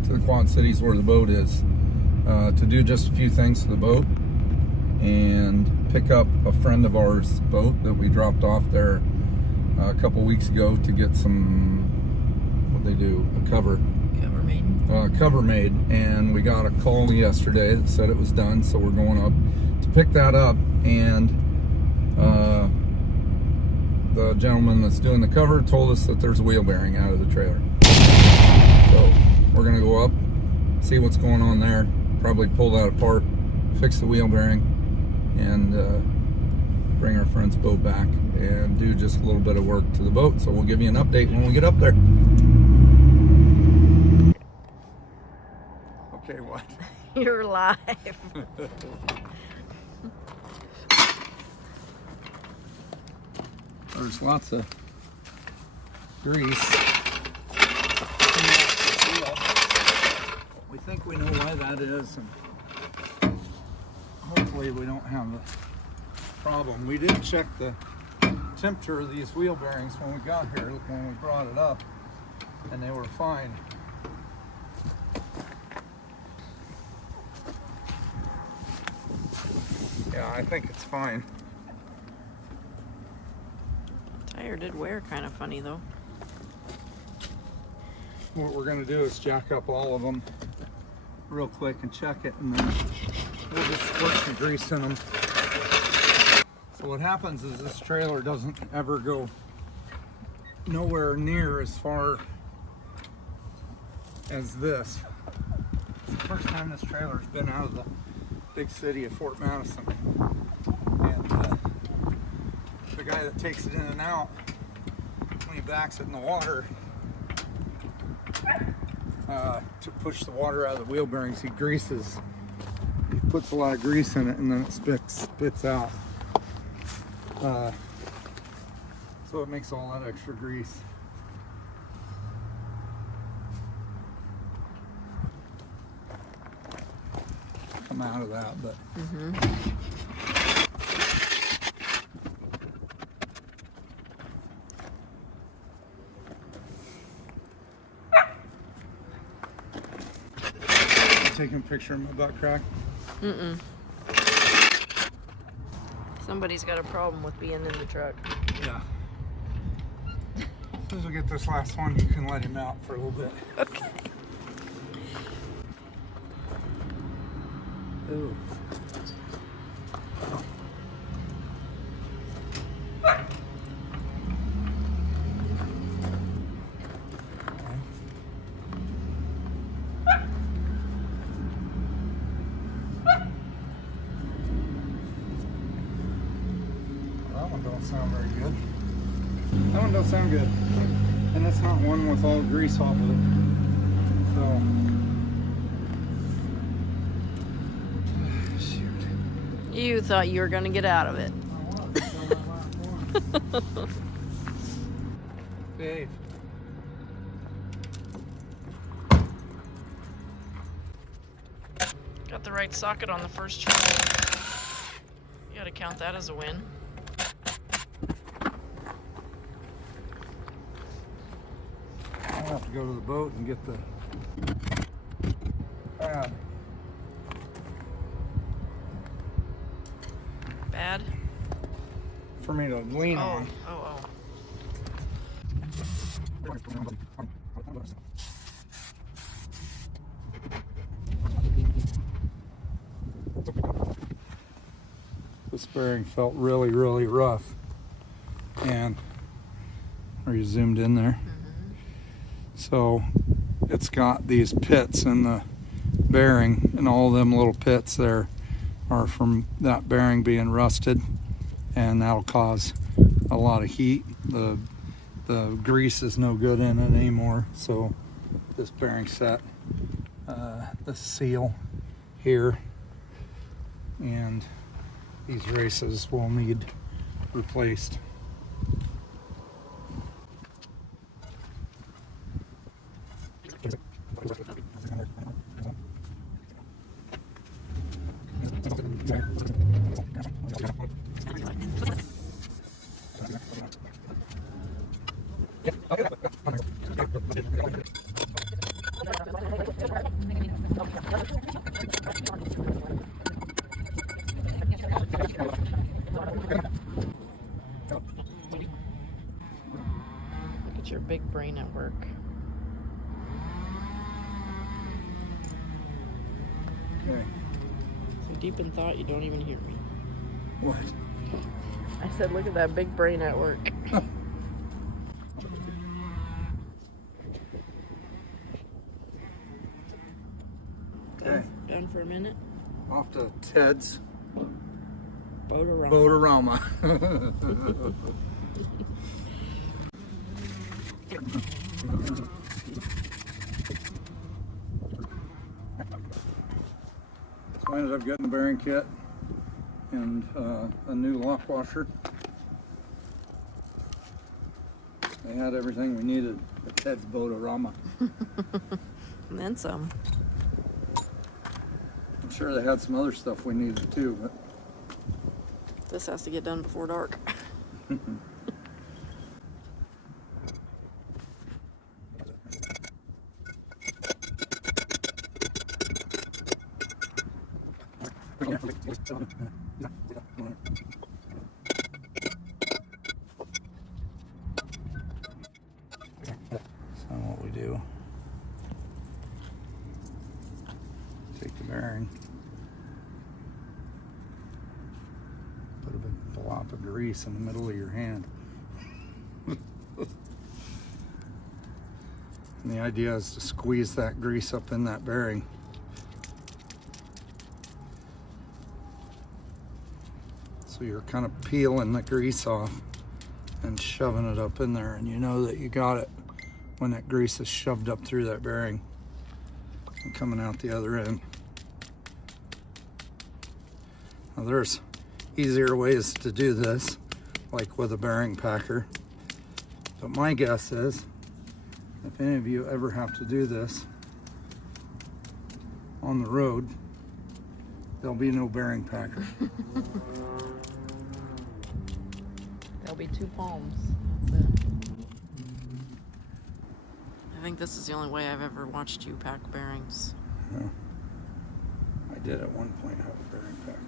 back to the Quad Cities where the boat is to do just a few things to the boat and pick up a friend of ours' boat that we dropped off there a couple weeks ago to get some, what they do, a cover made, and we got a call yesterday that said it was done, so we're going up to pick that up. And the gentleman that's doing the cover told us that there's a wheel bearing out of the trailer, so we're gonna go up, see what's going on there, probably pull that apart, fix the wheel bearing, and bring our friend's boat back and do just a little bit of work to the boat. So we'll give you an update when we get up there. Okay, what? You're live. There's lots of grease. We think we know why that is, and hopefully we don't have a problem. We did check the temperature of these wheel bearings when we got here, when we brought it up, and they were fine. Yeah, I think it's fine. Tire did wear kind of funny though. What we're going to do is jack up all of them real quick and check it, and then we'll just squirt some grease in them. So what happens is this trailer doesn't ever go nowhere near as far as this. It's the first time this trailer's been out of the big city of Fort Madison. And the guy that takes it in and out, when he backs it in the water, to push the water out of the wheel bearings, he puts a lot of grease in it, and then it spits out. So it makes all that extra grease. Come out of that, but taking a picture of my butt crack. Somebody's got a problem with being in the truck. Yeah. As soon as we get this last one, you can let him out for a little bit. Okay. Ooh. That one don't sound very good. That one don't sound good. And that's not one with all grease off of it. So. Shoot. You thought you were going to get out of it. Behave. Got the right socket on the first try. You got to count that as a win. I'll have to go to the boat and get the pad. Bad? For me to lean on. Oh. This bearing felt really, really rough. And are you zoomed in there? So it's got these pits in the bearing, and all them little pits there are from that bearing being rusted, and that'll cause a lot of heat. The grease is no good in it anymore, so this bearing set, the seal here, and these races will need replaced. Look at your big brain at work. Okay. So deep in thought, you don't even hear me. What? I said, look at that big brain at work. Okay. Done for a minute. Off to Ted's Boatorama. Boatorama. So I ended up getting the bearing kit and a new lock washer. They had everything we needed at Ted's Boatorama. And then some. I'm sure they had some other stuff we needed too, but This has to get done before dark. so what we do, take the bearing, put a big blob of grease in the middle of your hand. And the idea is to squeeze that grease up in that bearing. So you're kind of peeling the grease off and shoving it up in there, and you know that you got it when that grease is shoved up through that bearing and coming out the other end. Now there's easier ways to do this, like with a bearing packer, but my guess is if any of you ever have to do this on the road, there'll be no bearing packer. There'll be 2 palms. That's it. I think this is the only way I've ever watched you pack bearings. Yeah. I did at one point have a bearing packer,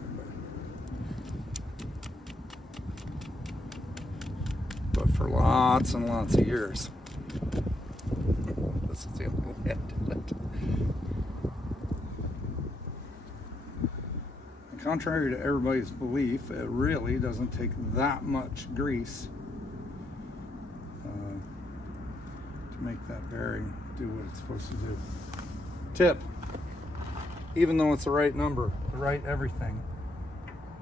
but for lots and lots of years. This is the only way I did it. And contrary to everybody's belief, it really doesn't take that much grease to make that bearing do what it's supposed to do. Tip: even though it's the right number, the right everything,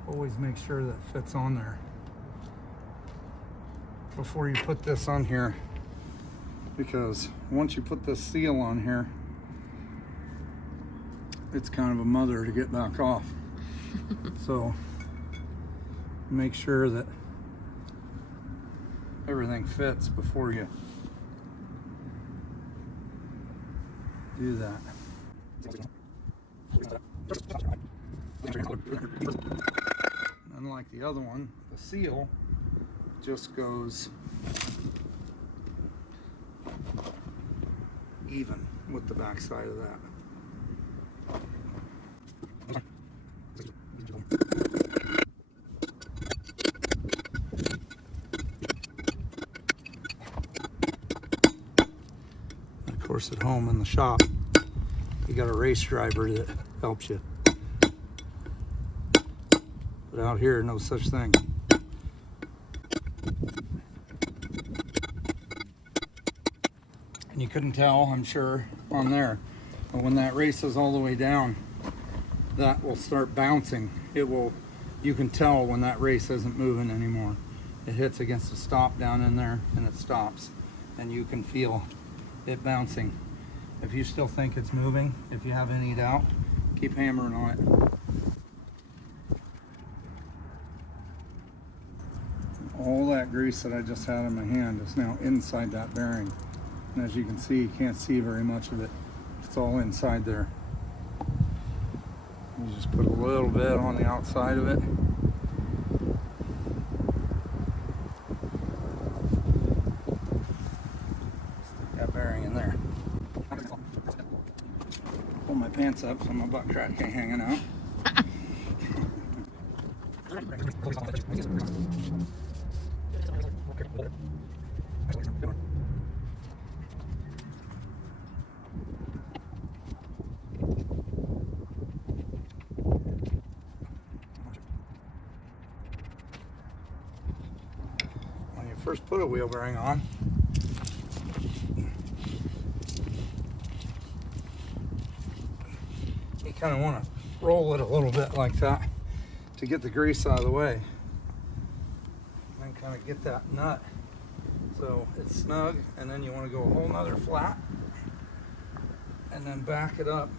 always make sure that it fits on there before you put this on here, because once you put this seal on here, it's kind of a mother to get back off. So make sure that everything fits before you do that. Unlike the other one, the seal just goes even with the back side of that. Of course, at home in the shop, you got a race driver that helps you. But out here, no such thing. And you couldn't tell, I'm sure, on there. But when that races all the way down, that will start bouncing. You can tell when that race isn't moving anymore. It hits against a stop down in there and it stops. And you can feel it bouncing. If you still think it's moving, if you have any doubt, keep hammering on it. All that grease that I just had in my hand is now inside that bearing. And as you can see, you can't see very much of it. It's all inside there. You just put a little bit on the outside of it. Stick that bearing in there. Pull my pants pants up so my butt crack ain't hanging out. When you first put a wheel bearing on, you kind of want to roll it a little bit like that to get the grease out of the way, and then kind of get that nut so it's snug, and then you want to go a whole nother flat and then back it up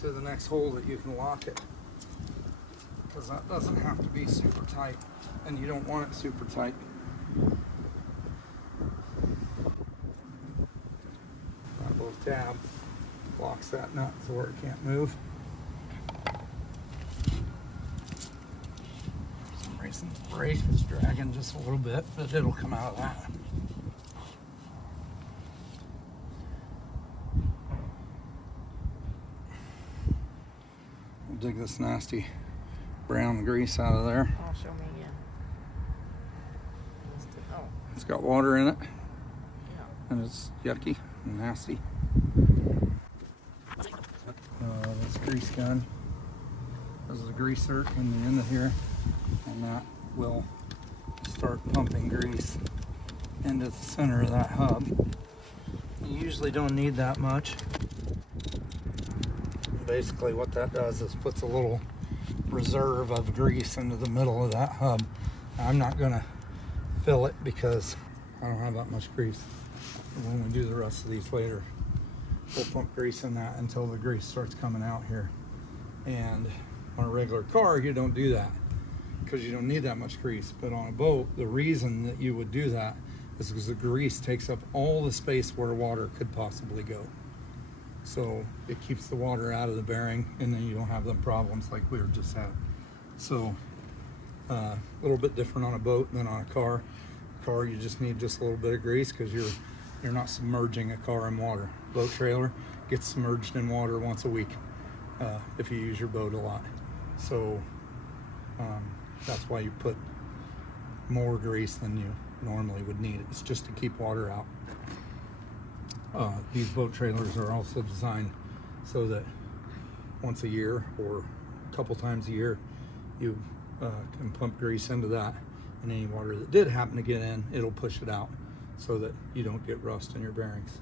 to the next hole that you can lock it, because that doesn't have to be super tight, and you don't want it super tight. That little tab locks that nut so it can't move. For some reason the brake is dragging just a little bit, but it'll come out of that. We'll dig this nasty brown grease out of there. Oh, show me again. Oh, It's got water in it, yeah. and it's yucky and nasty. This grease gun, this is a greaser in the end of here, and that will start pumping grease into the center of that hub. You usually don't need that much. Basically what that does is puts a little reserve of grease into the middle of that hub. I'm not gonna fill it because I don't have that much grease. When we do the rest of these later, we'll pump grease in that until the grease starts coming out here. And on a regular car, you don't do that because you don't need that much grease. But on a boat, the reason that you would do that is because the grease takes up all the space where water could possibly go. So it keeps the water out of the bearing, and then you don't have them problems like we were just having. So a little bit different on a boat than on a car. Car, you just need just a little bit of grease because you're not submerging a car in water. Boat trailer gets submerged in water once a week if you use your boat a lot. So that's why you put more grease than you normally would need. It's just to keep water out. These boat trailers are also designed so that once a year or a couple times a year you can pump grease into that, and any water that did happen to get in, it'll push it out so that you don't get rust in your bearings.